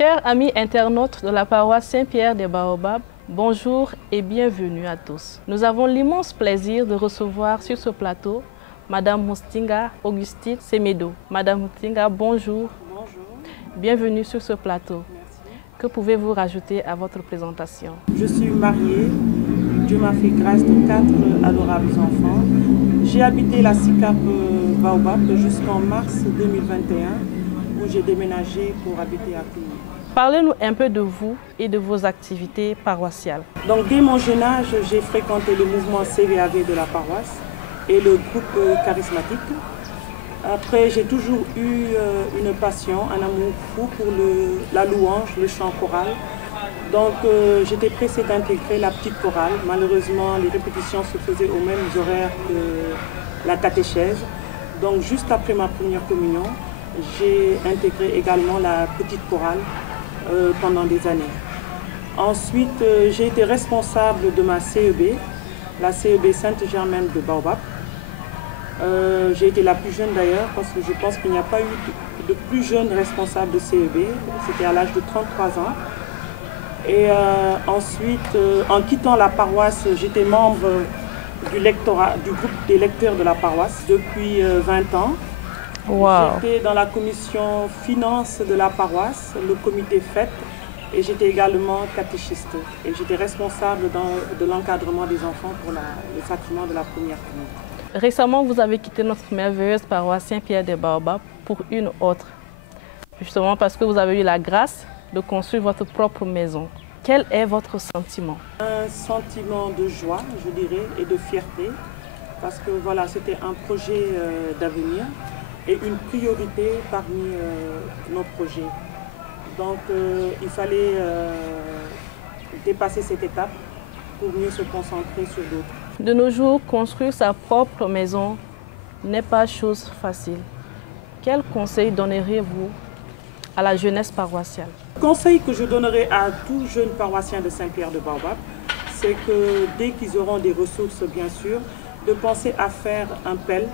Chers amis internautes de la paroisse Saint-Pierre des Baobabs, bonjour et bienvenue à tous. Nous avons l'immense plaisir de recevoir sur ce plateau Madame Mustinga Augustine Semedo. Madame Mustinga, bonjour. Bonjour. Bienvenue sur ce plateau. Merci. Que pouvez-vous rajouter à votre présentation? Je suis mariée. Dieu m'a fait grâce de 4 adorables enfants. J'ai habité la SICAP Baobab jusqu'en mars 2021 où j'ai déménagé pour habiter à Kounou. Parlez-nous un peu de vous et de vos activités paroissiales. Donc dès mon jeune âge, j'ai fréquenté le mouvement CVAV de la paroisse et le groupe charismatique. Après, j'ai toujours eu une passion, un amour fou pour la louange, le chant choral. Donc j'étais pressée d'intégrer la petite chorale. Malheureusement, les répétitions se faisaient aux mêmes horaires que la catéchèse. Donc juste après ma première communion, j'ai intégré également la petite chorale pendant des années. Ensuite, j'ai été responsable de ma CEB, la CEB Sainte-Germaine de Baobab. J'ai été la plus jeune d'ailleurs parce que je pense qu'il n'y a pas eu de plus jeune responsable de CEB. C'était à l'âge de 33 ans. Et ensuite, en quittant la paroisse, j'étais membre du groupe des lecteurs de la paroisse depuis 20 ans. Wow. J'étais dans la commission finance de la paroisse, le comité fête, et j'étais également catéchiste. Et j'étais responsable de l'encadrement des enfants pour le sacrement de la première communion. Récemment, vous avez quitté notre merveilleuse paroisse Saint-Pierre des Baobabs pour une autre, justement parce que vous avez eu la grâce de construire votre propre maison. Quel est votre sentiment? Un sentiment de joie, je dirais, et de fierté, parce que voilà, c'était un projet d'avenir et une priorité parmi nos projets. Donc il fallait dépasser cette étape pour mieux se concentrer sur d'autres. De nos jours, construire sa propre maison n'est pas chose facile. Quel conseil donneriez-vous à la jeunesse paroissiale? Le conseil que je donnerai à tout jeune paroissien de Saint-Pierre de Baobab, c'est que dès qu'ils auront des ressources, bien sûr, de penser à faire un PEL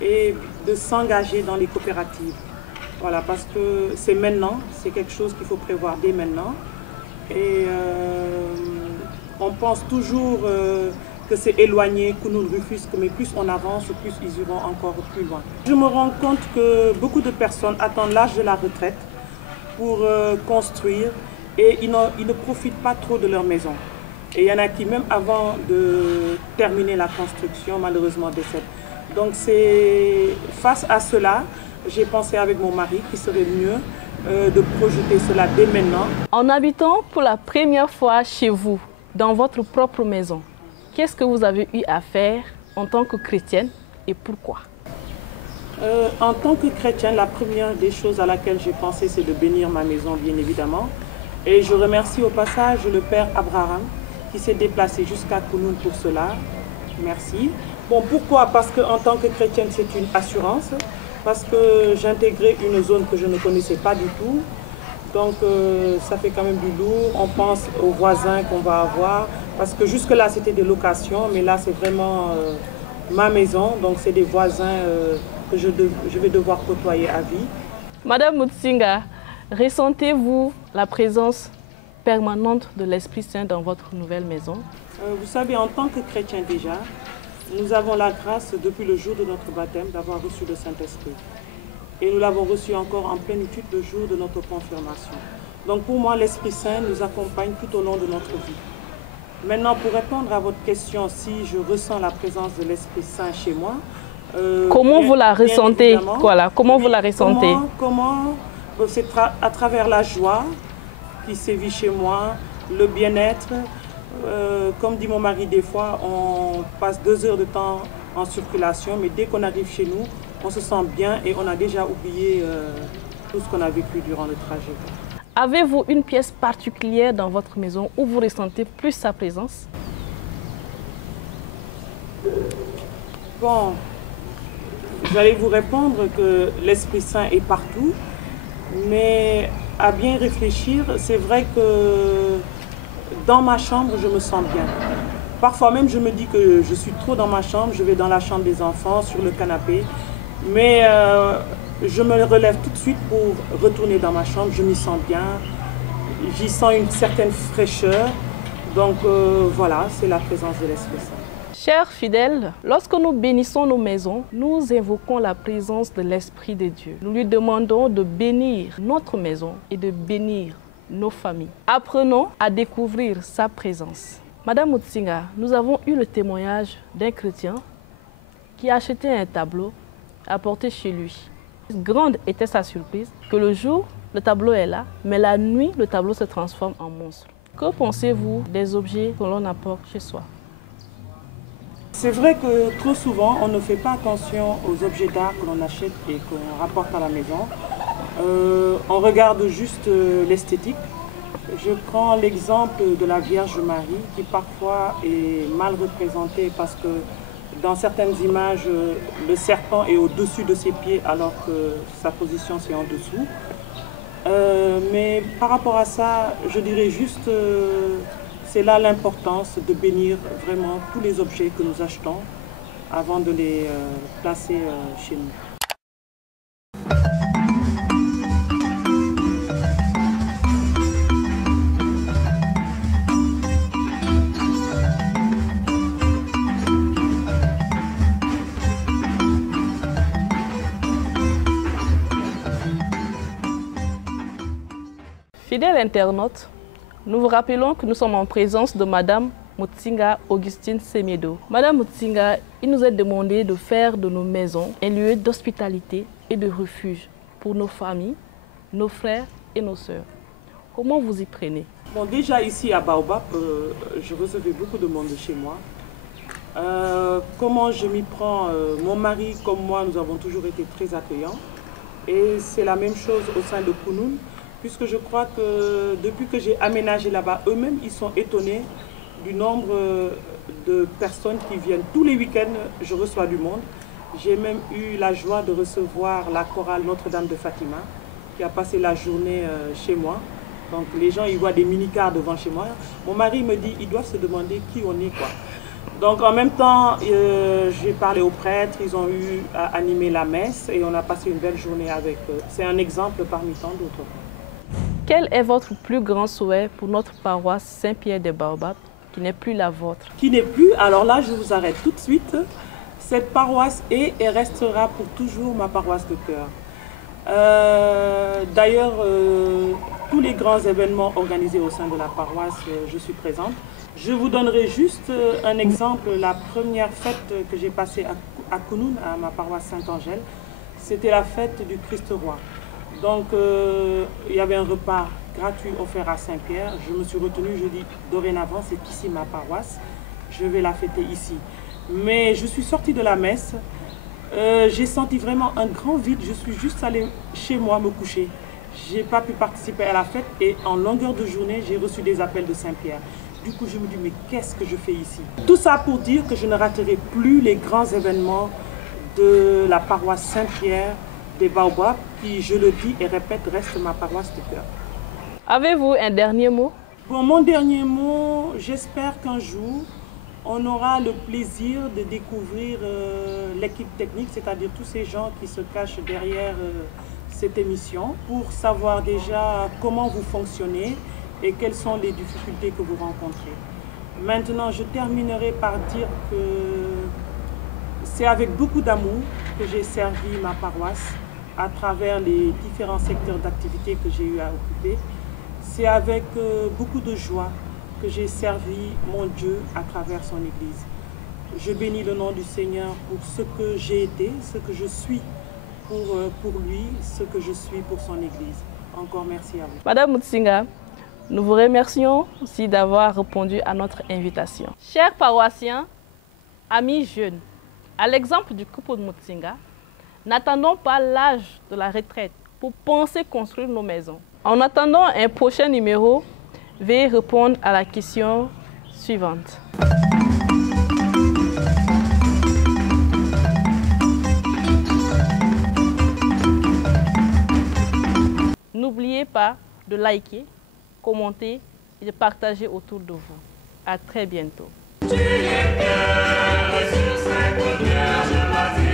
et de s'engager dans les coopératives. Voilà, parce que c'est maintenant, c'est quelque chose qu'il faut prévoir dès maintenant. Et on pense toujours que c'est éloigné, que nous Rufisque, mais plus on avance, plus ils iront encore plus loin. Je me rends compte que beaucoup de personnes attendent l'âge de la retraite pour construire et ils ne profitent pas trop de leur maison. Et il y en a qui, même avant de terminer la construction, malheureusement décèdent. Donc c'est face à cela, j'ai pensé avec mon mari qu'il serait mieux de projeter cela dès maintenant. En habitant pour la première fois chez vous, dans votre propre maison, qu'est-ce que vous avez eu à faire en tant que chrétienne et pourquoi? En tant que chrétienne, la première des choses à laquelle j'ai pensé, c'est de bénir ma maison, bien évidemment. Et je remercie au passage le Père Abraham qui s'est déplacé jusqu'à Kounoune pour cela. Merci. Bon, pourquoi? Parce qu'en tant que chrétienne, c'est une assurance. Parce que j'intégrais une zone que je ne connaissais pas du tout. Donc, ça fait quand même du lourd. On pense aux voisins qu'on va avoir. Parce que jusque-là, c'était des locations. Mais là, c'est vraiment ma maison. Donc, c'est des voisins que je vais devoir côtoyer à vie. Madame Mustinga, ressentez-vous la présence permanente de l'Esprit Saint dans votre nouvelle maison? Vous savez, en tant que chrétien déjà, nous avons la grâce depuis le jour de notre baptême d'avoir reçu le Saint-Esprit. Et nous l'avons reçu encore en plénitude le jour de notre confirmation. Donc pour moi, l'Esprit Saint nous accompagne tout au long de notre vie. Maintenant, pour répondre à votre question, si je ressens la présence de l'Esprit Saint chez moi... comment vous la ressentez? Voilà, comment vous la ressentez? C'est à travers la joie qui sévit chez moi, le bien-être. Comme dit mon mari, des fois, on passe 2 heures de temps en circulation, mais dès qu'on arrive chez nous, on se sent bien et on a déjà oublié tout ce qu'on a vécu durant le trajet. Avez-vous une pièce particulière dans votre maison où vous ressentez plus sa présence? Bon, j'allais vous répondre que l'Esprit Saint est partout, mais à bien réfléchir, c'est vrai que dans ma chambre, je me sens bien. Parfois même, je me dis que je suis trop dans ma chambre, je vais dans la chambre des enfants, sur le canapé, Mais je me relève tout de suite pour retourner dans ma chambre. Je m'y sens bien. J'y sens une certaine fraîcheur. Donc voilà, c'est la présence de l'Esprit Saint. Chers fidèles, lorsque nous bénissons nos maisons, nous invoquons la présence de l'Esprit de Dieu. Nous lui demandons de bénir notre maison et de bénir nos familles. Apprenons à découvrir sa présence. Madame Mutsinga, nous avons eu le témoignage d'un chrétien qui a acheté un tableau apporté chez lui. Grande était sa surprise que le jour, le tableau est là, mais la nuit, le tableau se transforme en monstre. Que pensez-vous des objets que l'on apporte chez soi? C'est vrai que trop souvent, on ne fait pas attention aux objets d'art que l'on achète et qu'on rapporte à la maison. On regarde juste l'esthétique. Je prends l'exemple de la Vierge Marie qui parfois est mal représentée parce que dans certaines images, le serpent est au-dessus de ses pieds alors que sa position c'est en dessous. Mais par rapport à ça, je dirais juste, c'est là l'importance de bénir vraiment tous les objets que nous achetons avant de les placer chez nous. Fidèles internautes, nous vous rappelons que nous sommes en présence de Madame Mutsinga Augustine Semedo. Madame Mutsinga, il nous est demandé de faire de nos maisons un lieu d'hospitalité et de refuge pour nos familles, nos frères et nos sœurs. Comment vous y prenez? Bon, déjà ici à Baobab, je recevais beaucoup de monde chez moi. Comment je m'y prends? Mon mari comme moi, nous avons toujours été très accueillants. Et c'est la même chose au sein de Kounoune, puisque je crois que depuis que j'ai aménagé là-bas, eux-mêmes, ils sont étonnés du nombre de personnes qui viennent. Tous les week-ends, je reçois du monde. J'ai même eu la joie de recevoir la chorale Notre-Dame de Fatima, qui a passé la journée chez moi. Donc les gens, ils voient des mini-cars devant chez moi. Mon mari me dit, ils doivent se demander qui on est, quoi. Donc en même temps, j'ai parlé aux prêtres, ils ont eu à animer la messe et on a passé une belle journée avec eux. C'est un exemple parmi tant d'autres. Quel est votre plus grand souhait pour notre paroisse Saint-Pierre des Baobabs, qui n'est plus la vôtre? Qui n'est plus, alors là je vous arrête tout de suite. Cette paroisse est et restera pour toujours ma paroisse de cœur. D'ailleurs, tous les grands événements organisés au sein de la paroisse, je suis présente. Je vous donnerai juste un exemple. La première fête que j'ai passée à Kounoune, à ma paroisse Saint-Angèle, c'était la fête du Christ Roi. Donc, il y avait un repas gratuit offert à Saint-Pierre. Je me suis retenue, je dis, dorénavant, c'est ici ma paroisse. Je vais la fêter ici. Mais je suis sortie de la messe. J'ai senti vraiment un grand vide. Je suis juste allée chez moi me coucher. Je n'ai pas pu participer à la fête et en longueur de journée, j'ai reçu des appels de Saint-Pierre. Du coup, je me dis, mais qu'est-ce que je fais ici? Tout ça pour dire que je ne raterai plus les grands événements de la paroisse Saint-Pierre des Baobabs, qui, je le dis et répète, reste ma paroisse de cœur. Avez-vous un dernier mot? Bon, mon dernier mot, j'espère qu'un jour, on aura le plaisir de découvrir l'équipe technique, c'est-à-dire tous ces gens qui se cachent derrière cette émission, pour savoir déjà comment vous fonctionnez et quelles sont les difficultés que vous rencontrez. Maintenant, je terminerai par dire que c'est avec beaucoup d'amour que j'ai servi ma paroisse à travers les différents secteurs d'activité que j'ai eu à occuper. C'est avec beaucoup de joie que j'ai servi mon Dieu à travers son Église. Je bénis le nom du Seigneur pour ce que j'ai été, ce que je suis pour lui, ce que je suis pour son Église. Encore merci à vous. Madame Mutsinga, nous vous remercions aussi d'avoir répondu à notre invitation. Chers paroissiens, amis jeunes, à l'exemple du couple de Mutsinga, n'attendons pas l'âge de la retraite pour penser construire nos maisons. En attendant un prochain numéro, veuillez répondre à la question suivante. N'oubliez pas de liker, commenter et de partager autour de vous. À très bientôt. Tu es bien, Jésus, c'est pour Dieu, je